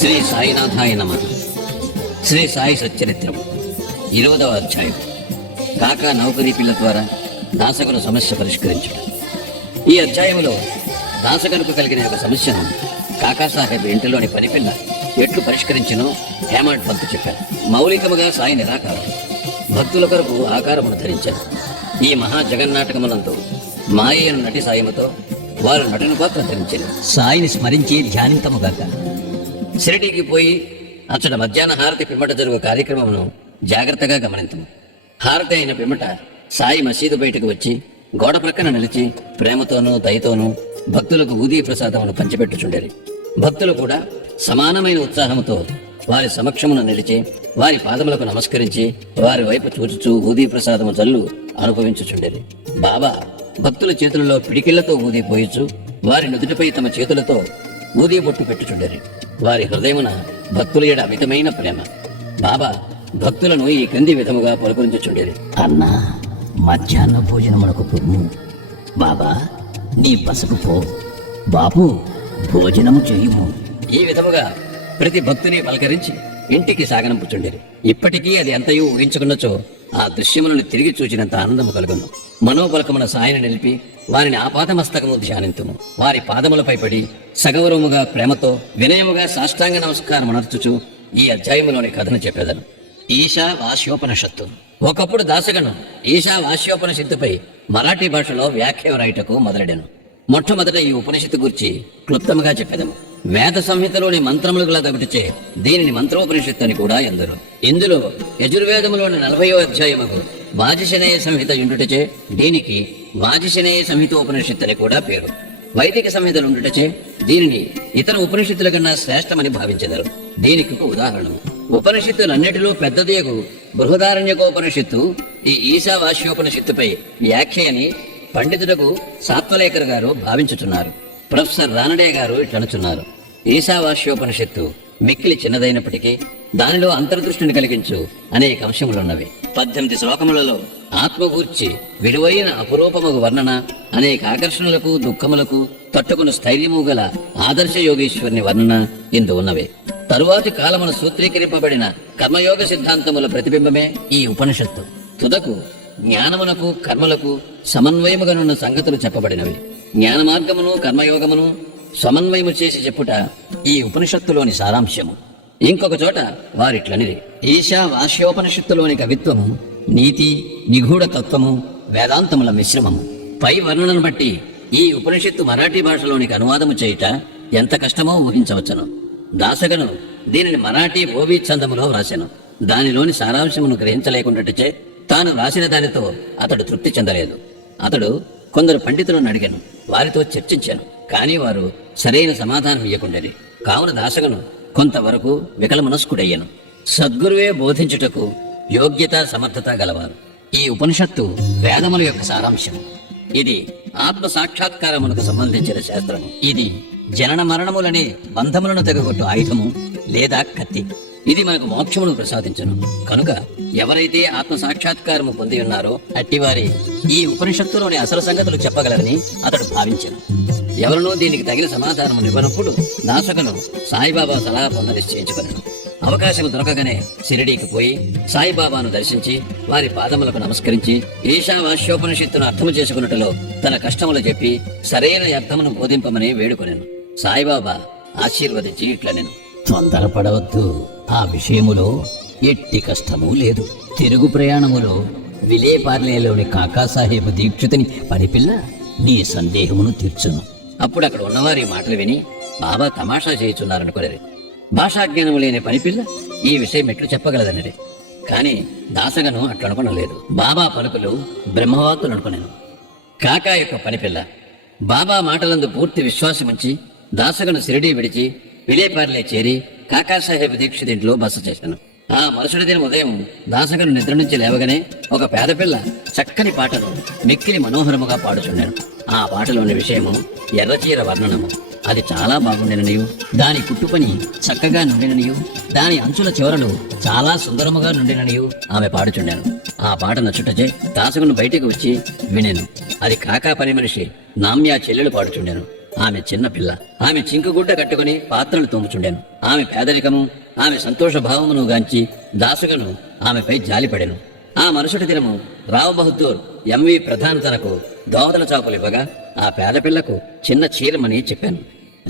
శ్రీ సాయినాథాయ నమః. శ్రీ సాయి సచ్చరిత్రం 20వ అధ్యాయం. కాకా నౌకరీ పిల్ల ద్వారా దాసగను సమస్య పరిష్కరించడం. ఈ అధ్యాయంలో దాసగనుకు కలిగిన ఒక సమస్యను కాకాసాహెబ్ ఇంటిలోని పనిపిల్ల ఎట్లు పరిష్కరించినో హేమంత్ పంత్ చెప్పారు. మౌలికముగా సాయి నిరాకారం, భక్తుల కొరకు ఆకారమును ధరించారు. ఈ మహా జగన్నాటకమునందు మాయను నటి సాయముతో వారు నటన పాత్ర ధరించారు. సాయిని స్మరించి ధ్యానింతముగాక. షిరిడీకి పోయి అచ్చట మధ్యాహ్న హారతి పిమ్మట జరుగు కార్యక్రమమును జాగ్రత్తగా గమనించము. హారతి అయిన పిమ్మట సాయి మసీదు బయటకు వచ్చి గోడ ప్రక్కన నిలిచి ప్రేమతోనూ దయతోనూ భక్తులకు ఊదీ ప్రసాదమును పంచిపెట్టుచుండేది. భక్తులు కూడా సమానమైన ఉత్సాహముతో వారి సమక్షమును నిలిచి వారి పాదములకు నమస్కరించి వారి వైపు చూచుచూ ఊదీ ప్రసాదము జల్లు అనుభవించుచుండేది. బాబా భక్తుల చేతులలో పిడికిళ్లతో ఊదీ పోయిచు వారి నుదుటిపై తమ చేతులతో ఊదీ బొట్టు పెట్టుచుండేది. వారి హృదయమున భక్తుల ఎడ అమితమైన ప్రేమ. బాబా భక్తులను ఈ క్రింది విధముగా పలుకరించుచుండేది. అన్నా, మధ్యాహ్న భోజనమునకు పొమ్ము. బాబా, నీ బసకు పో. బాబు, భోజనము చేయుము. ఈ విధముగా ప్రతి భక్తుని పలకరించి ఇంటికి సాగనంపుచుండేది. ఇప్పటికీ అది ఎంతయూ ఊహించుకున్నచో ఆ దృశ్యములను తిరిగి చూచినంత ఆనందము కలుగును. మనోబలకమున సాయని నిలిపి వారిని ఆపాదమస్తకము ధ్యానింతుము. వారి పాదములపై పడి సగౌరవముగా ప్రేమతో వినయముగా సాష్టాంగ నమస్కారం అనర్చుచు ఈ అధ్యాయములోని కథను చెప్పేదను. ఈశా వాస్యోపనిషత్తు. ఒకప్పుడు దాసగను ఈశా వాస్యోపనిషత్తుపై మరాఠీ భాషలో వ్యాఖ్య రాయటకు మొదలెడెను. మొట్టమొదట ఈ ఉపనిషత్తు గురించి క్లుప్తముగా చెప్పేదము. వేద సంహితలోని మంత్రములు గల దగుటిచే దీనిని మంత్రోపనిషత్తు అని కూడా ఎందరు. ఇందులో యజుర్వేదములోని 40వ అధ్యాయముకు వాజశనేయ సంహిత ఉండుటచే దీనికి వాజశనేయ సంహితోపనిషత్తు అని కూడా పేరు. వైదిక సంహితలు ఉండుటచే దీనిని ఇతర ఉపనిషత్తుల కన్నా శ్రేష్టమని భావించెదరు. దీనికి ఒక ఉదాహరణ, ఉపనిషత్తులన్నిటిలో పెద్దదియగు బృహదారణ్యకోపనిషత్తు ఈ ఈశావాస్యోపనిషత్తుపై వ్యాఖ్య అని పండితులకు సాత్వలేకర్ గారు భావించుతున్నారు. ప్రొఫెసర్ రానడే గారు ఇట్లనుచున్నారు. ఈశావాస్యోపనిషత్తు మిక్కిలి చిన్నదైనప్పటికీ దానిలో అంతర్దృష్టిని కలిగించు అనేక అంశములున్నవి. 18 శ్లోకములలో ఆత్మగూర్చి విలువైన అపురూపముగు వర్ణన, అనేక ఆకర్షణలకు దుఃఖములకు తట్టుకుని స్థైర్యము గల ఆదర్శ యోగేశ్వరుని వర్ణన ఇందు ఉన్నవే. తరువాతి కాలమును సూత్రీకరింపబడిన కర్మయోగ సిద్ధాంతముల ప్రతిబింబమే ఈ ఉపనిషత్తు. తుదకు జ్ఞానమునకు కర్మలకు సమన్వయముగానున్న సంగతులు చెప్పబడినవి. జ్ఞాన మార్గమును కర్మయోగమును సమన్వయము చేసి చెప్పుట ఈ ఉపనిషత్తులోని సారాంశము. ఇంకొక చోట వారిట్లనిది. ఈశా వాస్యోపనిషత్తులోని కవిత్వము, నీతి, నిగూఢ తత్వము, వేదాంతముల మిశ్రమము. పై వర్ణనను బట్టి ఈ ఉపనిషత్తు మరాఠీ భాషలోనికి అనువాదము చేయుట ఎంత కష్టమో ఊహించవచ్చును. దాసగను దీనిని మరాఠీ ఓబీ ఛందములో వ్రాసెను. దానిలోని సారాంశమును గ్రహించలేకుండాటచే తాను రాసిన దానితో అతడు తృప్తి చెందలేదు. అతడు కొందరు పండితులను అడిగాను, వారితో చర్చించాను. కానీ వారు సరైన సమాధానం ఇయ్యకుండేది. కావున దాసగను కొంతవరకు వికలమనస్కుడయ్యను. సద్గురువే బోధించుటకు యోగ్యత సమర్థత గలవారు. ఈ ఉపనిషత్తు వేదముల యొక్క సారాంశం. ఇది ఆత్మ సాక్షాత్కారమునకు సంబంధించిన శాస్త్రము. ఇది జనన మరణములనే బంధములను తెగగొట్టు ఆయుధము లేదా కత్తి. ఇది మనకు మోక్షమును ప్రసాదించును. కనుక ఎవరైతే ఆత్మ సాక్షాత్కారము పొంది ఉన్నారో అట్టివారి ఈ ఉపనిషత్తులోని అసలు సంగతులు చెప్పగలరని అతడు భావించను. ఎవరినో దీనికి తగిన సమాధానము ఇవ్వనప్పుడు దాసగను సాయిబాబా సలహా పొంద నిశ్చయించుకొనెను. అవకాశం దొరకగానే షిరిడీకి పోయి సాయిబాబాను దర్శించి వారి పాదములకు నమస్కరించి ఈశావాస్యోపనిషత్తును అర్థము చేసుకున్నట్టులో తన కష్టములు చెప్పి సరైన అర్థమును బోధింపమని వేడుకొనెను. సాయిబాబా ఆశీర్వదించి ఇట్లనెను, తొందరపడవద్దు. ఆ విషయములో ఎట్టి కష్టమూ లేదు. తిరుగు ప్రయాణములో విలేపార్లేలోని కాకాసాహెబ్ దీక్షితుని పనిపిల్ల నీ సందేహమును తీర్చును. అప్పుడు అక్కడ ఉన్నవారి మాటలు విని బాబా తమాషా చేయుచున్నారనుకోలేదు. భాషాజ్ఞానము లేని పనిపిల్ల ఈ విషయం ఎట్లు చెప్పగలదన్నది. కాని దాసగను అట్లనుకొనలేదు. బాబా పలుకులు బ్రహ్మవాక్కులు అనుకునేను. కాకా యొక్క పనిపిల్ల బాబా మాటలందు పూర్తి విశ్వాసముంచి దాసగను షిరిడీ విడిచి విలేపార్లే చేరి కాకాసాహెబ్ దీక్షితింట్లో బస చేశాను. ఆ మరుసటి దిన ఉదయం దాసగను నిద్ర నుంచి లేవగానే ఒక పేదపిల్ల చక్కని పాటను మిక్కిలి మనోహరముగా పాడుచున్నాడు. ఆ పాటలోని విషయము ఎర్రచీర వర్ణనము. అది చాలా బాగుండిననియు, దాని కుట్టుపని చక్కగా నుండిననియు, దాని అంచుల చివరలు చాలా సుందరముగా నుండిననియు ఆమె పాడుచుండాను. ఆ పాట నచ్చుటచే దాసగును బయటికి వచ్చి వినెను. అది కాకా పని మనిషి నామ్యా చెల్లెలు పాడుచుండాను. ఆమె చిన్న పిల్ల. ఆమె చింకుగుడ్డ కట్టుకుని పాత్రలు తోముచుండెను. ఆమె పేదరికము, ఆమె సంతోష భావమును గాంచి దాసుగను ఆమెపై జాలిపడెను. ఆ మరుసటి దినము రావు బహదూర్ ఎంవి ప్రధాన్ తనకు దోవదల చాపులు ఇవ్వగా ఆ పేద పిల్లకు చిన్న చీరమని చెప్పాను.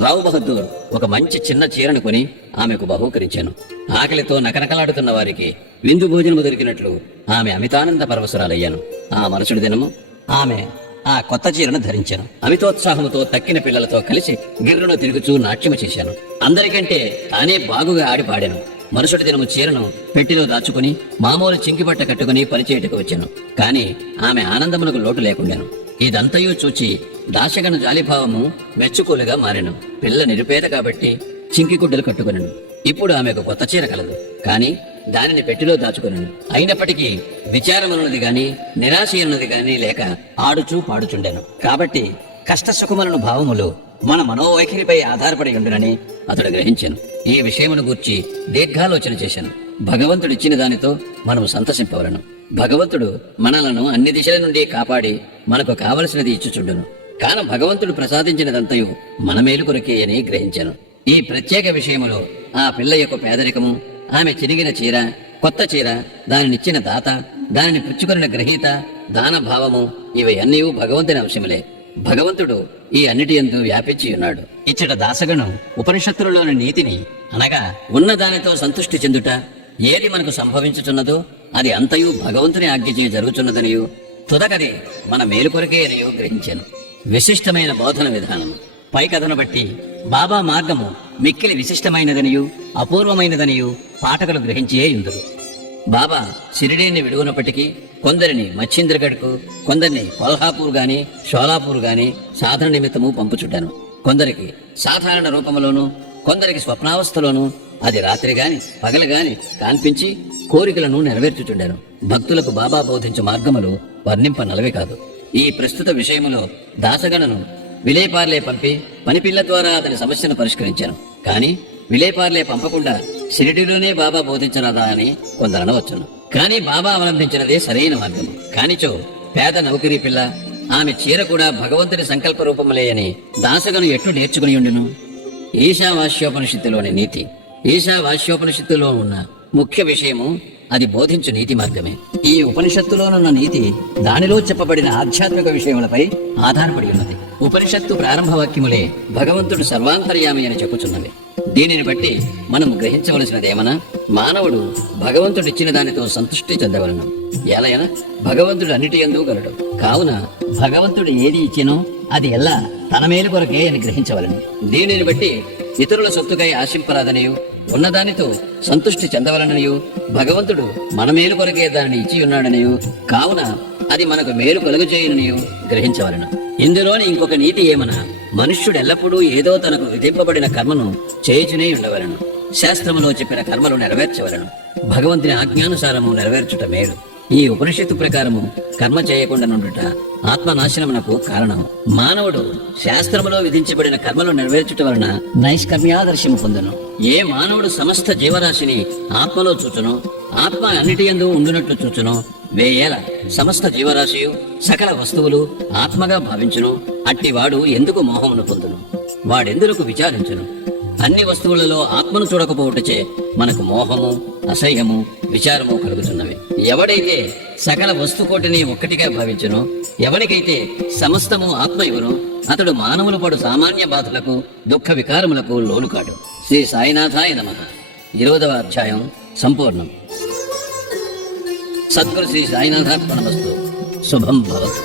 రావు బహదూర్ ఒక మంచి చిన్న చీరను కొని ఆమెకు బహూకరించాను. ఆకలితో నకనకలాడుతున్న వారికి విందు భోజనము దొరికినట్లు ఆమె అమితానంద పరవశురాలయ్యాను. ఆ మరుసటి దినము ఆమె ఆ కొత్త చీరను ధరించాను. అమితోత్సాహముతో తక్కిన పిల్లలతో కలిసి గిర్రును తిరుగుచూ నాట్యము చేశాను. అందరికంటే తానే బాగుగా ఆడి పాడాను. మరుసటి దినము చీరను పెట్టిలో దాచుకుని మామూలు చింకిబట్ట కట్టుకుని పనిచేయటకు వచ్చాను. కాని ఆమె ఆనందమునకు లోటు లేకుండాను. ఇదంతయూ చూచి దాశగన జాలిభావము మెచ్చుకోలుగా మారెను. పిల్ల నిరుపేద కాబట్టి చింకి గుడ్డలు కట్టుకునను. ఇప్పుడు ఆమెకు కొత్త చీర కలదు, కాని దానిని పెట్టిలో దాచుకునను. అయినప్పటికీ విచారమున్నది గాని నిరాశయున్నది గాని లేక ఆడుచూ పాడుచుండెను. కాబట్టి కష్టసుఖములను భావములు మన మనోవైఖరిపై ఆధారపడి ఉండునని అతడు గ్రహించాను. ఈ విషయమును గూర్చి దీర్ఘాలోచన చేశాను. భగవంతుడిచ్చిన దానితో మనము సంతసింపవలను. భగవంతుడు మనలను అన్ని దిశల నుండి కాపాడి మనకు కావలసినది ఇచ్చుచుండును. కాన భగవంతుడు ప్రసాదించినదంతయు మన మేలు కొరకే అని గ్రహించాను. ఈ ప్రత్యేక విషయములో ఆ పిల్ల యొక్క పేదరికము, ఆమె చిరిగిన చీర, కొత్త చీర, దానినిచ్చిన దాత, దానిని పుచ్చుకొనిన గ్రహీత, దాన భావము, ఇవి అన్నీ భగవంతుని అంశములే. భగవంతుడు ఈ అన్నిటి యందు వ్యాపించి ఉన్నాడు. ఇచ్చట దాసగను ఉపనిషత్తులలోని నీతిని అనగా ఉన్న దానితో సంతృష్టి చెందుట, ఏది మనకు సంభవించుచున్నదో అది అంతయు భగవంతుని ఆజ్ఞచే జరుగుతున్నదనియు, తుదకది మన మేలు కొరకే అనియు గ్రహించాను. విశిష్టమైన బోధన విధానము. పై కథను బట్టి బాబా మార్గము మిక్కిలి విశిష్టమైనదనియు అపూర్వమైనదనియు పాఠకులు గ్రహించే ఇందురు. బాబా షిరిడీని విడువనప్పటికీ కొందరిని మచ్చింద్రగఢ్కు, కొందరిని కొల్హాపూర్ గాని షోలాపూర్ గాని సాధన నిమిత్తము పంపుచుంటాను. కొందరికి సాధారణ రూపములోను, కొందరికి స్వప్నావస్థలోను, అది రాత్రి గాని పగలు గాని కాన్పించి కోరికలను నెరవేర్చుచుండాను. భక్తులకు బాబా బోధించు మార్గములు వర్ణింపనలవే కాదు. ఈ ప్రస్తుత విషయములో దాసగణను విలేపార్లే పంపి పనిపిల్ల ద్వారా అతని సమస్యను పరిష్కరించాను. కాని విలేపార్లే పంపకుండా షిరిడీలోనే బాబా బోధించరాదా అని కొందరు అనవచ్చును. కాని బాబా అవలంబించినదే సరైన మార్గము. కానిచో పేద నౌకరీ పిల్ల, ఆమె చీర కూడా భగవంతుని సంకల్ప రూపములే అని దాసగను ఎట్లు నేర్చుకుని ఉండును. ఈశావాస్యోపనిషత్తులోని నీతి. ఈశావాస్యోపనిషత్తులో ఉన్న ముఖ్య విషయము అది బోధించు నీతి మార్గమే. ఈ ఉపనిషత్తులోనున్న నీతి దానిలో చెప్పబడిన ఆధ్యాత్మిక విషయములపై ఆధారపడి ఉన్నది. ఉపనిషత్తు ప్రారంభ వాక్యములే భగవంతుడు సర్వాంతర్యామి అని చెప్పుచున్నవి. దీనిని బట్టి మనం గ్రహించవలసినదేమనా, మానవుడు భగవంతుడిచ్చిన దానితో సంతృష్టి చెందవలను. ఎలయన భగవంతుడు అన్నిటి యందు గలడు. కావున భగవంతుడు ఏది ఇచ్చినో అది ఎల్లా తన మేలు కొరకే అని గ్రహించవలను. దీనిని బట్టి ఇతరుల సొత్తుకై ఆశింపరాదనియు, ఉన్నదానితో సంతృష్టి చెందవలననియు, భగవంతుడు మన మేలు కొరకే దానిని ఇచ్చి ఉన్నాడనియు, కావున అది మనకు మేలు కలుగజేయననియు గ్రహించవలను. ఇందులోని ఇంకొక నీతి ఏమనా, మనుష్యుడు ఎల్లప్పుడూ ఏదో తనకు విధింపబడిన కర్మను చేయుచునే ఉండవలను. శాస్త్రములో చెప్పిన కర్మలు నెరవేర్చవలను. భగవంతుని ఆజ్ఞానుసారము నెరవేర్చుట మేలు. ఈ ఉపనిషత్తు ప్రకారము కర్మ చేయకుండా నుండుట ఆత్మనాశనమునకు కారణము. మానవుడు శాస్త్రములో విధించబడిన కర్మలు నెరవేర్చుట వలన నైష్కర్మ్యాదర్శము పొందును. ఏ మానవుడు సమస్త జీవరాశిని ఆత్మలో చూచునో, ఆత్మ అన్నిటి యందు ఉండునట్లు చూచునో, వేయేల సమస్త జీవరాశియు సకల వస్తువులు ఆత్మగా భావించును. అట్టివాడు ఎందుకు మోహమును పొందును? వాడెందుకు విచారించును? అన్ని వస్తువులలో ఆత్మను చూడకపోవటచే మనకు మోహము, అసహ్యము, విచారము కలుగుతున్నవి. ఎవడైతే సకల వస్తుకోటిని ఒక్కటిగా భావించునో, ఎవరికైతే సమస్తము ఆత్మ ఇవ్వనో, అతడు మానవులు పడు సామాన్య బాధలకు, దుఃఖ వికారములకు లోను కాడు. శ్రీ సాయినాథాయ నమః. 20వ అధ్యాయం సంపూర్ణం. సద్గురు శ్రీ సాయినాథార్పణమస్తు. శుభం భవతు.